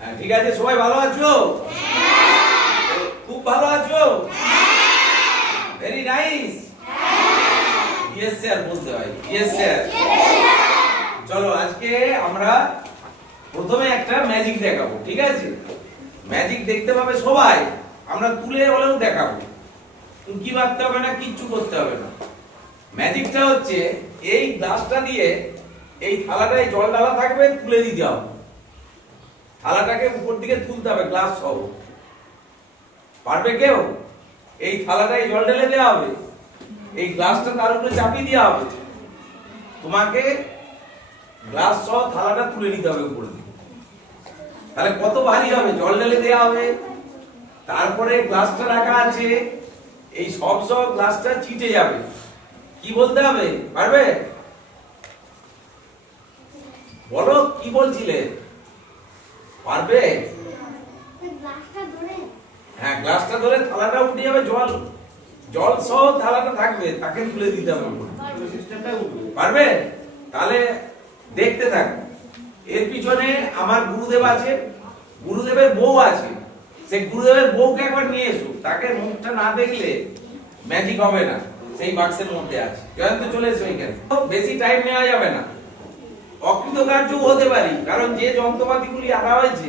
হ্যাঁ ঠিক আছে, সবাই ভালো আছো? খুব ভালো আছো? Very nice. ইয়েস স্যার বলতে হয়। Yes sir. চলো আজকে আমরা প্রথমে একটা ম্যাজিক দেখাবো, ঠিক আছে? ম্যাজিক দেখতে পাবে সবাই, আমরা তুলে হলেও দেখাবো। কি ভাবতে হবে না, কিচ্ছু করতে হবে না। ম্যাজিকটা হচ্ছে এই গ্লাসটা দিয়ে এই থালাটায় জল ঢালা থাকবে, তুলে দিতে হবে। থালাটাকে উপর দিকে তুলতে হবে গ্লাস সহ। পারবে কেউ? এই থালাটায় জল ঢেলে দেওয়া হবে, এই গ্লাসটা তার উপরে চাপিয়ে দেওয়া হবে, তোমাকে গ্লাস সহ থালাটা তুলে নিতে হবে উপর দিকে। তাহলে কত ভারী হবে? জল ঢেলে দেওয়া হবে, তারপরে গ্লাসটা রাখা আছে, এই সব গ্লাসটা ছিটে যাবে। কি বলতে হবে? পারবে? বলো কি বলছিলে? পারবে? হ্যাঁ, গ্লাসটা ধরে থালাটা উঠে যাবে, জল সহ থালাটা থাকবে, তাকে তুলে দিতে হবে। পারবে? তাহলে দেখতে থাকো। এর পিছনে আমার গুরুদেব আছে, গুরুদেবের বউ আছে। সেই গুরুদেবের বউকে একবার নিয়ে এসো, তাকে মুখটা না দেখলে ম্যাজিক হবে না। সেই বাক্সের মধ্যে আছে, জয়ন্ত চলে এসো এখানে। বেশি টাইম নেওয়া যাবে না, অকৃতকার্য হতে পারি। কারণ যে যন্ত্রপাতিগুলি আনা হয়েছে,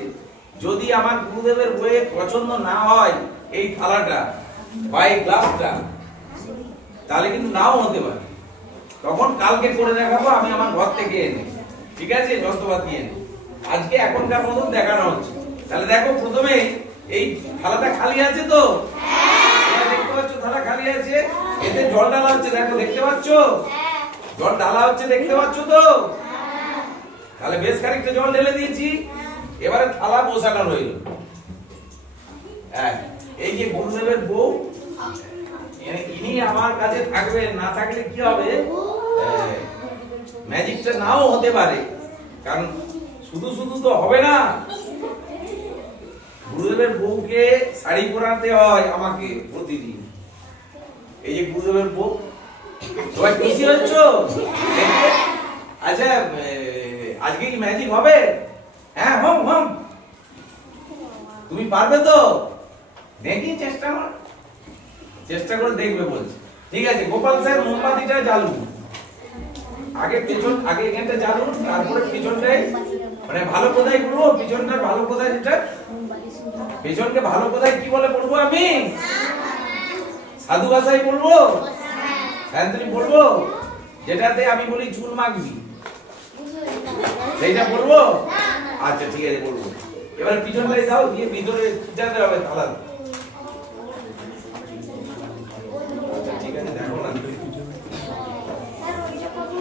যদি আমার গুরুদেবের বইয়ে পছন্দ না হয় এই থালাটা বা এই গ্লাসটা, তাহলে কিন্তু নাও হতে পারে। তখন কালকে করে দেখাবো আমি আমার ঘর থেকে এনে, ঠিক আছে? যন্ত্রপাতি এনে আজকে এখনকার মতন দেখানো হচ্ছে। তাহলে দেখো, প্রথমে এই থালাটা খালি আছে তো? দেখতে পাচ্ছ থালা খালি আছে, এতে জল ঢালা হচ্ছে। দেখো, দেখতে পাচ্ছ জল ঢালা হচ্ছে, দেখতে পাচ্ছ তো? তাহলে বেশ খানিকটা জল ঢেলে দিয়েছি, এবারে থালা বসানো রইল। এই যে গুরুদেবের বউ, ইনি আমার কাছে থাকবে, না থাকলে কি হবে? ম্যাজিকটা নাও হতে পারে, কারণ শুধু শুধু তো হবে না। গুরুদেবের বউকে শাড়ি পরাতে হয় আমাকে প্রতিদিন। এই যে গুরুদেবের বউ, সবাই খুশি হচ্ছ? আচ্ছা, আজকে কি ম্যাজিক হবে? হ্যাঁ, হোম হোম। তুমি পারবে তো? দেখি চেষ্টা করে দেখবে বলছে। ঠিক আছে গোপাল স্যার, মোমবাতিটা জ্বালুন। আগে এখানটা জ্বালুন, তারপরে পিছনটাই, মানে ভালো কোথায় বলবো, পিছনটার ভালো কোথায়, যেটা পেছনকে ভালো কোথায় কি বলে বলবো আমি? সাধু ভাষায় বলবো, সায়ন্ত্রী বলবো, যেটাতে আমি বলি চুল মাখবি, সেইটা বলবো? আচ্ছা ঠিক আছে, বলবো। এবার পিছনটাই দাও, দিয়ে ভিতরে যেতে হবে তালা। আচ্ছা ঠিক আছে, দেখো না,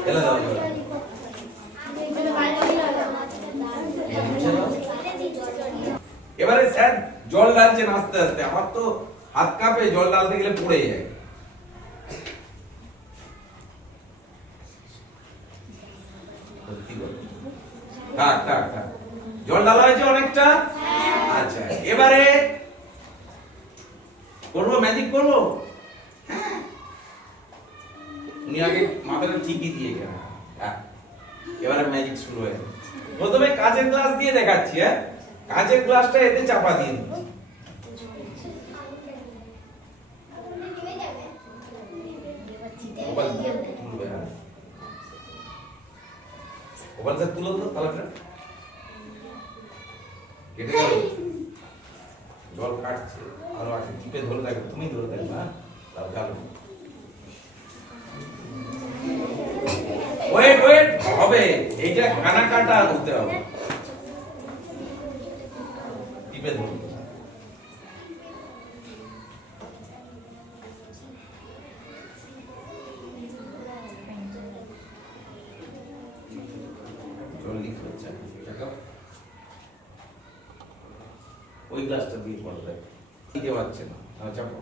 এলা দাও। এবারে স্যার জল ঢালছেন আস্তে আস্তে, আমার তো হাত কাঁপে, জল ঢালতে গেলে পড়ে যায়। জল ঢালা হয়েছে অনেকটা। আচ্ছা, এবারে করবো, ম্যাজিক করবো। উনি আগে মাথাটা ঠিকই দিয়ে গেল। এবারে ম্যাজিক শুরু হয়ে গেল। প্রথমে কাঁচের গ্লাস দিয়ে দেখাচ্ছি। কাঁচের গ্লাসটা এতে চাপা দিয়ে দিচ্ছি। গোপাল স্যার তুলো তো থালাটা, কেটে গেল, জল কাটছে, আরো আছে, টিপে ধরে থাকবে, তুমি ধরে থাকবে। হ্যাঁ, তাহলে চালু। ওয়েট হবে, এইটা কানা কাটা করতে হবে, টিপে ধরবে। ওই গ্লাসটা দিয়ে পড়বে, দিতে পারছে না, চাপো।